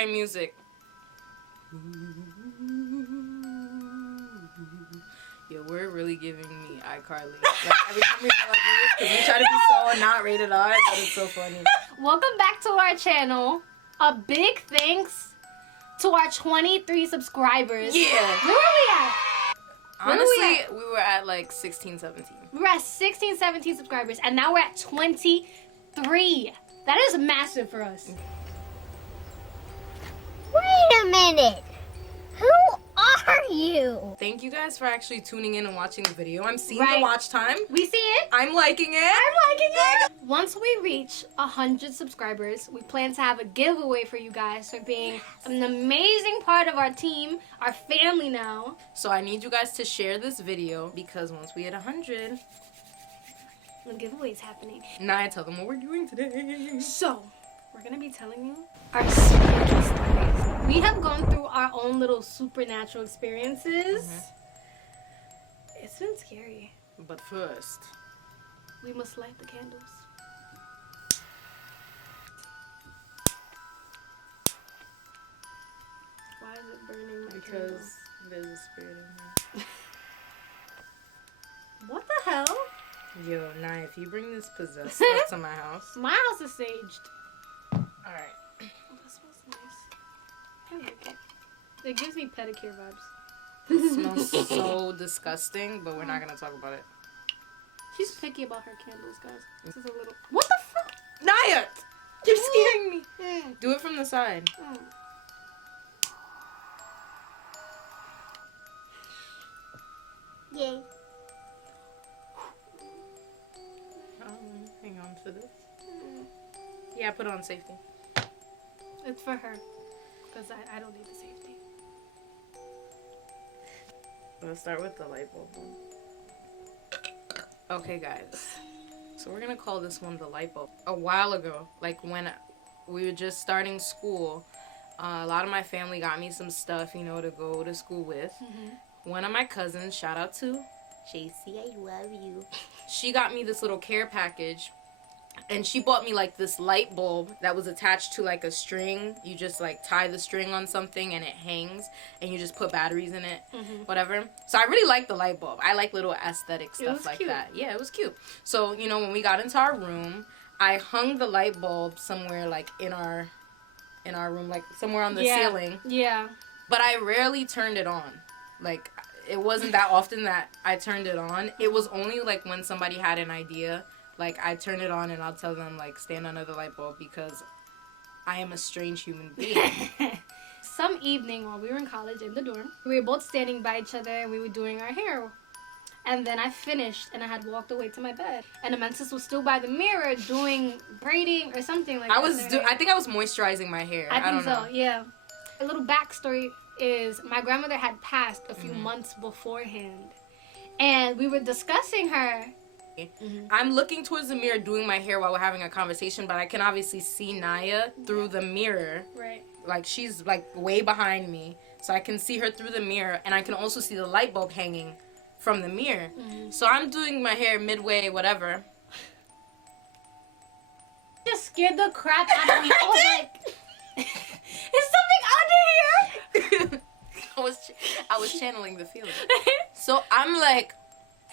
scary music. Yo, we're really giving me iCarly. Like, every time we tell this, because we try to be so not rated R, but it's so funny. Welcome back to our channel. A big thanks to our 23 subscribers. Yeah. Where were we at? Honestly, we were at like 16, 17. We were at 16, 17 subscribers, and now we're at 23. That is massive for us. Wait a minute. Who are you? Thank you guys for actually tuning in and watching the video. I'm seeing Right. the watch time. We see it. I'm liking it. I'm liking it. Once we reach 100 subscribers, we plan to have a giveaway for you guys for being an amazing part of our team, our family now. So I need you guys to share this video because once we hit 100, The giveaway's happening. Naya, tell them what we're doing today. So, we're gonna be telling you our spiritual stories. We have gone through our own little supernatural experiences. It's been scary. But first, We must light the candles. Why is it burning my because there's a spirit in here. candle? What the hell? Yo, Naya, if you bring this possessed stuff to my house. My house is saged. Alright. Oh, that smells nice. I like it. It gives me pedicure vibes. It smells so disgusting, but we're not gonna talk about it. She's picky about her candles, guys. This is a little. What the fuck? Naya! You're scaring me. Do it from the side. Yay. Hang on to this. Yeah, put it on safety. It's for her. Because I don't need the safety. Let's start with the light bulb one. Okay, guys. So we're gonna call this one the light bulb. A while ago, like when we were just starting school, a lot of my family got me some stuff, you know, to go to school with. One of my cousins, shout out to JC, I love you. She got me this little care package. And she bought me like this light bulb that was attached to like a string. You just like tie the string on something and it hangs and you just put batteries in it, whatever. So I really like the light bulb. I like little aesthetic stuff like cute. that. Yeah, it was cute. So, you know, when we got into our room, I hung the light bulb somewhere like in our room, like somewhere on the ceiling. Yeah. But I rarely turned it on. Like, it wasn't that often that I turned it on. It was only like when somebody had an idea. Like, I turn it on and I'll tell them, like, stand under the light bulb because I am a strange human being. Some evening while we were in college in the dorm, we were both standing by each other and we were doing our hair. And then I finished and I had walked away to my bed. And Amensis was still by the mirror doing braiding or something like that. I think I was moisturizing my hair. I don't think know. so, yeah. A little backstory is my grandmother had passed a few months beforehand. And we were discussing her. I'm looking towards the mirror doing my hair while we're having a conversation, but I can obviously see Naya through the mirror. Right. Like, she's, like, way behind me. So I can see her through the mirror, and I can also see the light bulb hanging from the mirror. So I'm doing my hair midway, whatever. Just scared the crap out of me. I was like, is something under here? I was channeling the feeling. So I'm like,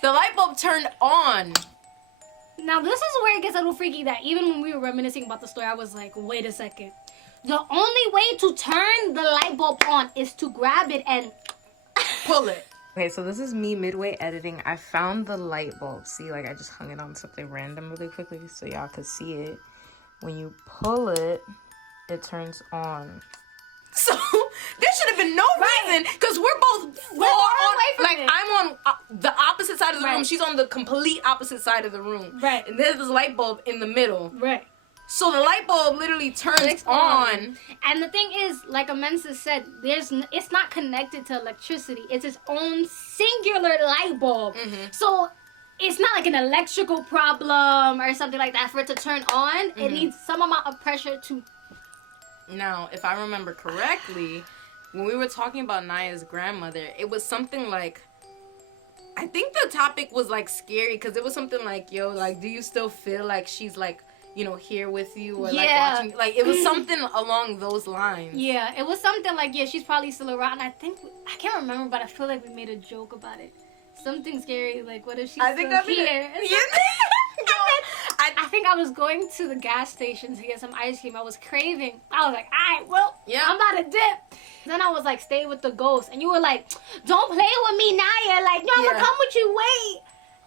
the light bulb turned on. Now this is where it gets a little freaky that even when we were reminiscing about the story, I was like, wait a second. The only way to turn the light bulb on is to grab it and pull it. Okay, so this is me midway editing. I found the light bulb. See, like I just hung it on something random really quickly so y'all could see it. When you pull it, it turns on. So there should have been no reason because we're both We're far away from like it. I'm on the opposite side of the room. Right. She's on the complete opposite side of the room. Right. And there's this light bulb in the middle. right. So the light bulb literally turns Clicks on. And the thing is, like Amensis said, it's not connected to electricity. It's its own singular light bulb. So it's not like an electrical problem or something like that for it to turn on. It needs some amount of pressure to. Now, if I remember correctly, when we were talking about Naya's grandmother, it was something like, I think the topic was like scary because it was something like, yo, like, do you still feel like she's like, here with you or Yeah. like watching. Like it was something along those lines. Yeah, it was something like, yeah, she's probably still around. I can't remember, but I feel like we made a joke about it. Something scary, like, what if she's still here? I think I was going to the gas station to get some ice cream. I was craving. I was like, all right, well, Yeah. I'm about to dip. Then I was like, stay with the ghost. And you were like, don't play with me, Naya. Like, no, I'm going to Yeah. come with you. Wait.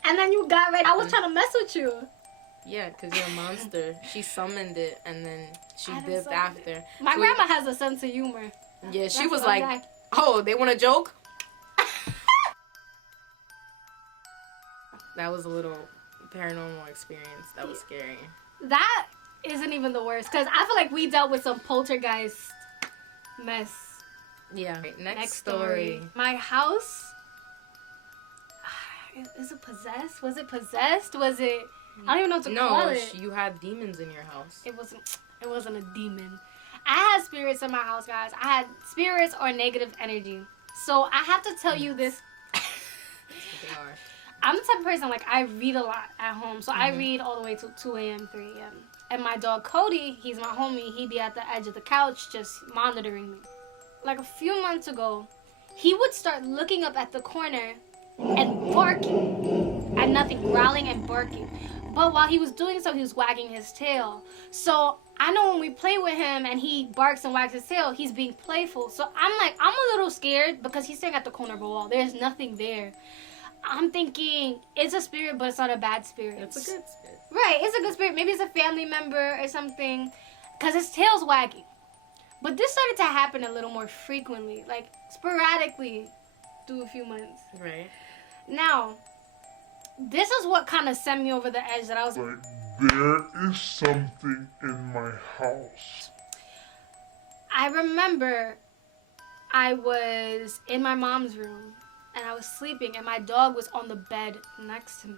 And then you got ready. I was trying to mess with you. Yeah, because you're a monster. She summoned it and then she I didn't dipped summon after. My So grandma has a sense of humor. Yeah, she That's was what I'm like, oh, they want a joke? That was a little paranormal experience. That was scary. That isn't even the worst. Because I feel like we dealt with some poltergeist mess. Yeah. Right, next story. My house. Is it possessed? Was it possessed? Was it? I don't even know what to call No, it. you had demons in your house. It wasn't a demon. I had spirits in my house, guys. I had spirits or negative energy. So I have to tell you this. That's what they are. I'm the type of person, like, I read a lot at home. So I read all the way till 2 a.m., 3 a.m. And my dog, Cody, he's my homie. He'd be at the edge of the couch just monitoring me. Like, a few months ago, he would start looking up at the corner and barking at nothing, growling and barking. But while he was doing so, he was wagging his tail. So I know when we play with him and he barks and wags his tail, he's being playful. So I'm like, I'm a little scared because he's staring at the corner of a wall. There's nothing there. I'm thinking it's a spirit, but it's not a bad spirit. It's a good spirit. Right, it's a good spirit. Maybe it's a family member or something, because his tail's wagging. But this started to happen a little more frequently, like sporadically through a few months. Right. Now, this is what kind of sent me over the edge that I was Like, there is something in my house. I remember I was in my mom's room and I was sleeping and my dog was on the bed next to me.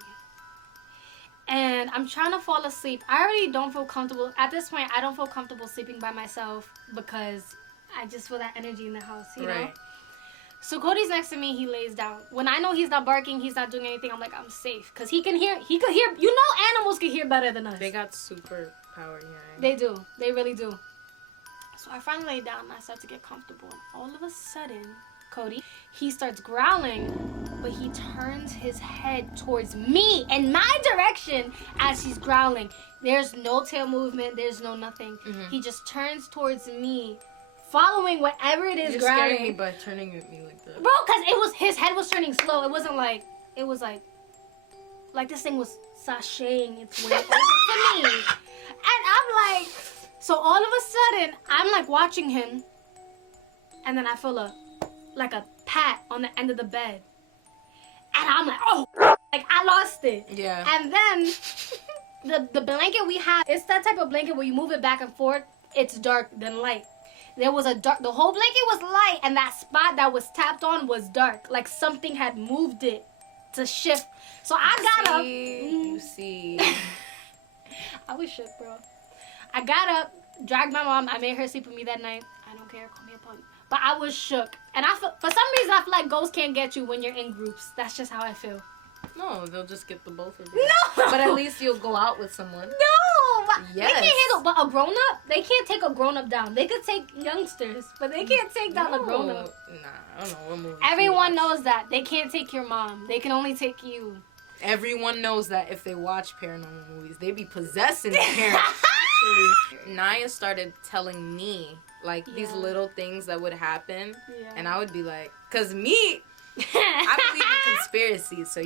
And I'm trying to fall asleep. I already don't feel comfortable. At this point, I don't feel comfortable sleeping by myself because I just feel that energy in the house, you know? Right. So Cody's next to me, he lays down. When I know he's not barking, he's not doing anything, I'm like, I'm safe. Because he could hear, you know animals can hear better than us. They got super power hearing. They do. They really do. So I finally lay down and I start to get comfortable. And all of a sudden, Cody, he starts growling, but he turns his head towards me in my direction as he's growling. There's no tail movement. There's no nothing. Mhm. He just turns towards me, following whatever it is You're growling. scaring me by turning at me like that. Bro, because his head was turning slow. It wasn't like, it was like this thing was sashaying its way over to me. And I'm like, so all of a sudden, I'm like watching him. And then I feel a pat on the end of the bed. And I'm like, oh, like I lost it. Yeah. And then the blanket we have, it's that type of blanket where you move it back and forth. It's dark then light. There was the whole blanket was light, and that spot that was tapped on was dark. Like something had moved it to shift. So I got up. You see. I was shook, bro. I got up, dragged my mom. I made her sleep with me that night. I don't care. Call me a punk. But I was shook. And for some reason, I feel like ghosts can't get you when you're in groups. That's just how I feel. No, they'll just get the both of you. No! But at least you'll go out with someone. No! They Yes. can't handle, but a grown-up, they can't take a grown-up down. They could take youngsters, but they can't take down a grown-up. Nah, I don't know what movie. Everyone you watch. knows that. They can't take your mom. They can only take you. Everyone knows that if they watch paranormal movies, they be possessing their parents. Actually, Naya started telling me like these Yeah. little things that would happen, Yeah. and I would be like, cause me, I believe in conspiracies, so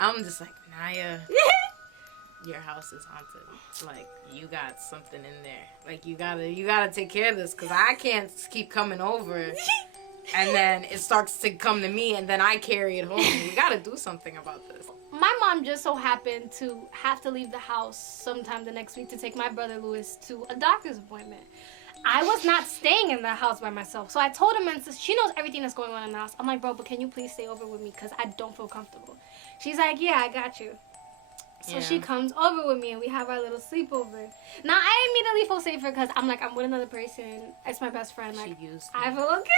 I'm just like, Naya, your house is haunted. Like you got something in there. Like you gotta take care of this, cause I can't keep coming over. And then it starts to come to me, and then I carry it home. We gotta do something about this. My mom just so happened to have to leave the house sometime the next week to take my brother Louis to a doctor's appointment. I was not staying in the house by myself. So I told him, and she knows everything that's going on in the house. I'm like, bro, but can you please stay over with me? Because I don't feel comfortable. She's like, yeah, I got you. So Yeah. she comes over with me, and we have our little sleepover. Now, I immediately feel safer because I'm like, I'm with another person. It's my best friend. Like, She used I me. feel okay.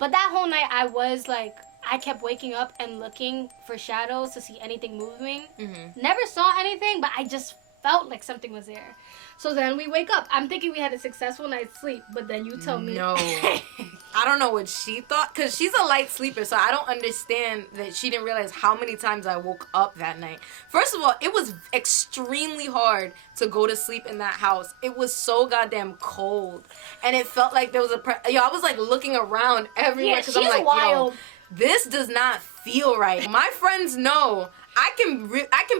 But that whole night, I kept waking up and looking for shadows to see anything moving. Mhm. Never saw anything, but I just felt like something was there. So then we wake up. I'm thinking we had a successful night's sleep, but then you tell me. No. I don't know what she thought, because she's a light sleeper, so I don't understand that she didn't realize how many times I woke up that night. First of all, it was extremely hard to go to sleep in that house. It was so goddamn cold, and it felt like there was I was like looking around everywhere, because I'm like, wild. yo, this does not feel right. My friends know I can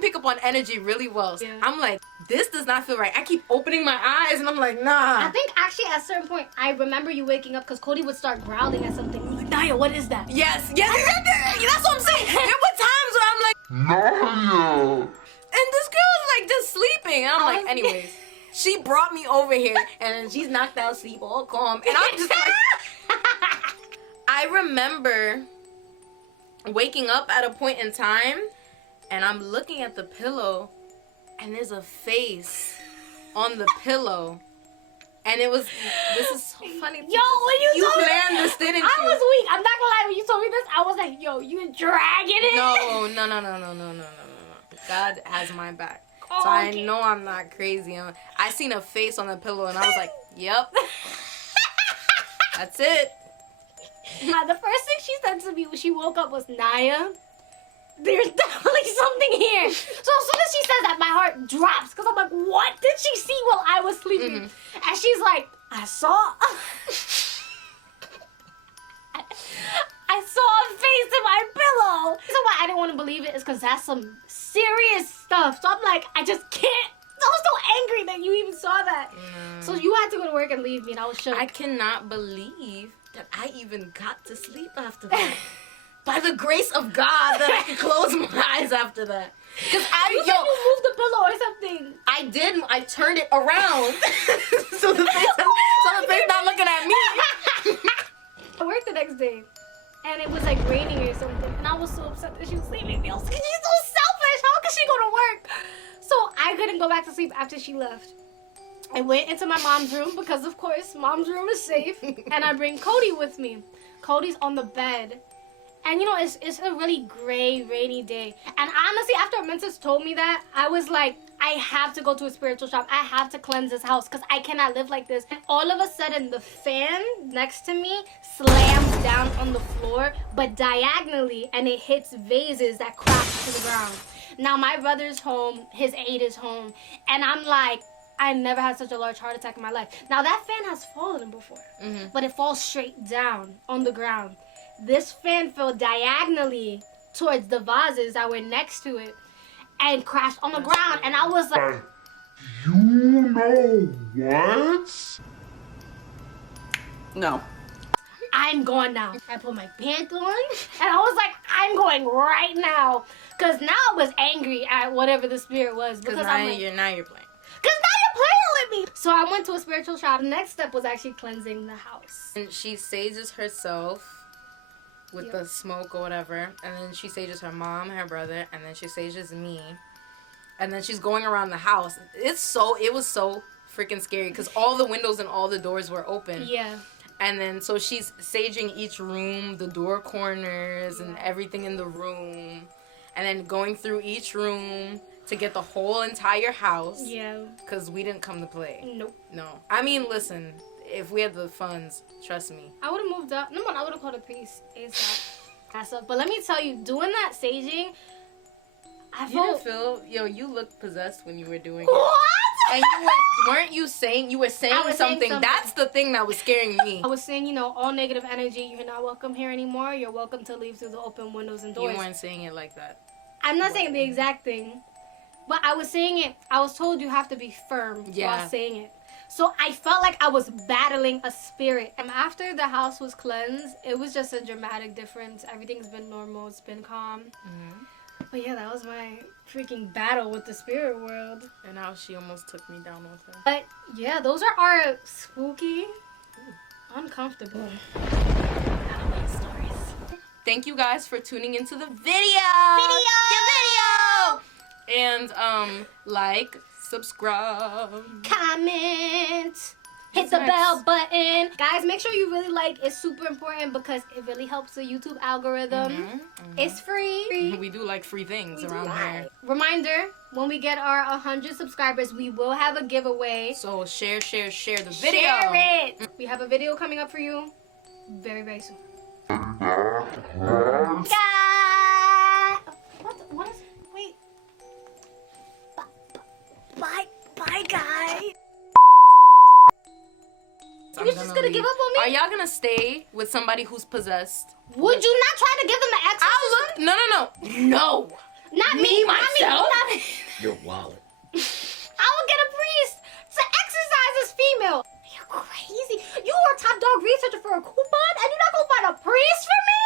pick up on energy really well. Yeah. I'm like, this does not feel right. I keep opening my eyes, and I'm like, nah. I think actually at a certain point, I remember you waking up because Cody would start growling at something. I'm like, Naya, what is that? Yes, that's what I'm saying. There were times where I'm like, Naya! and this girl is like just sleeping. And I'm like, anyways, she brought me over here, and she's knocked out sleep, all calm, and I'm just like, I remember waking up at a point in time, and I'm looking at the pillow, and there's a face on the pillow. And this is so funny. Yo, when you told me planned this, didn't you? I was weak. I'm not gonna lie. When you told me this, I was like, yo, you dragging it. No. God has my back. Oh, so I okay. know I'm not crazy. I seen a face on the pillow, and I was like, yep. That's it. The first thing she said to me when she woke up was, Naya, there's definitely something here. So as soon as she says that, my heart drops because I'm like, what did she see while I was sleeping? And she's like, I saw a face in my pillow. So why I didn't want to believe it is because that's some serious stuff. So I'm like, I just can't. I was so angry that you even saw that. So you had to go to work and leave me, and I was shook. I cannot believe that I even got to sleep after that. By the grace of God, that I could close my eyes after that. Because you moved the pillow or something. I did. I turned it around, so the face not looking at me. I worked the next day, and it was like raining or something, and I was so upset that she was leaving me. I was like, she's so selfish. How could she go to work? So I couldn't go back to sleep after she left. I went into my mom's room because, of course, mom's room is safe, and I bring Cody with me. Cody's on the bed. And you know, it's a really gray, rainy day. And honestly, after Mensis told me that, I was like, I have to go to a spiritual shop. I have to cleanse this house because I cannot live like this. And all of a sudden, the fan next to me slams down on the floor, but diagonally, and it hits vases that crash to the ground. Now, my brother's home, his aide is home, and I'm like, I never had such a large heart attack in my life. Now, that fan has fallen before, but it falls straight down on the ground. This fan fell diagonally towards the vases that were next to it and crashed on the ground. And I was like, You know what? No. I'm going now. I put my pants on and I was like, I'm going right now. Because now I was angry at whatever the spirit was. Because now I'm like, you're playing with me. So I went to a spiritual shop. The next step was actually cleansing the house. And she sages herself with the smoke or whatever, and then she sages her mom, her brother, and then she sages me, and then she's going around the house. It was so freaking scary because all the windows and all the doors were open. Yeah. And then so she's saging each room, the door corners, and everything in the room, and then going through each room to get the whole entire house. Yeah. Because we didn't come to play. Nope. No. I mean, listen, if we had the funds, trust me. I would have moved up. No, I would have called a priest ASAP. But let me tell you, doing that saging, I felt... You looked possessed when you were doing it. What? And you were saying something. That's the thing that was scaring me. I was saying, all negative energy, you're not welcome here anymore. You're welcome to leave through the open windows and doors. You weren't saying it like that. I'm not saying the exact thing. But I was saying it, I was told you have to be firm while saying it. So I felt like I was battling a spirit. And after the house was cleansed, it was just a dramatic difference. Everything's been normal. It's been calm. But yeah, that was my freaking battle with the spirit world. And how she almost took me down with her. But yeah, those are our spooky, uncomfortable Halloween stories. Thank you guys for tuning into the video. And like, subscribe, Comment, Hit the bell button. Guys, make sure you really like. It's super important because it really helps the YouTube algorithm. It's free. We do like free things around here. Reminder, when we get our 100 subscribers, we will have a giveaway. So share the video. Share it. We have a video coming up for you very, very soon. What is it? Wait. Bye, guys. You're just gonna give up on me? Are y'all gonna stay with somebody who's possessed? Would you not try to give them an exorcism? No. Not me, myself? Not me. Your wallet. I would get a priest to exercise this female. You're crazy. You are a top dog researcher for a coupon, and you're not gonna find a priest for me?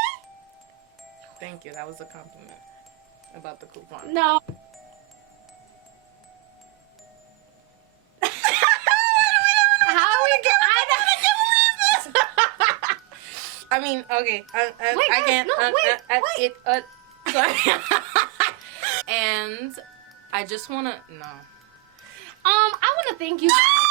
Thank you. That was a compliment about the coupon. No. I mean, okay. I Wait, can't. no, wait. Sorry. And I just wanna I wanna thank you guys.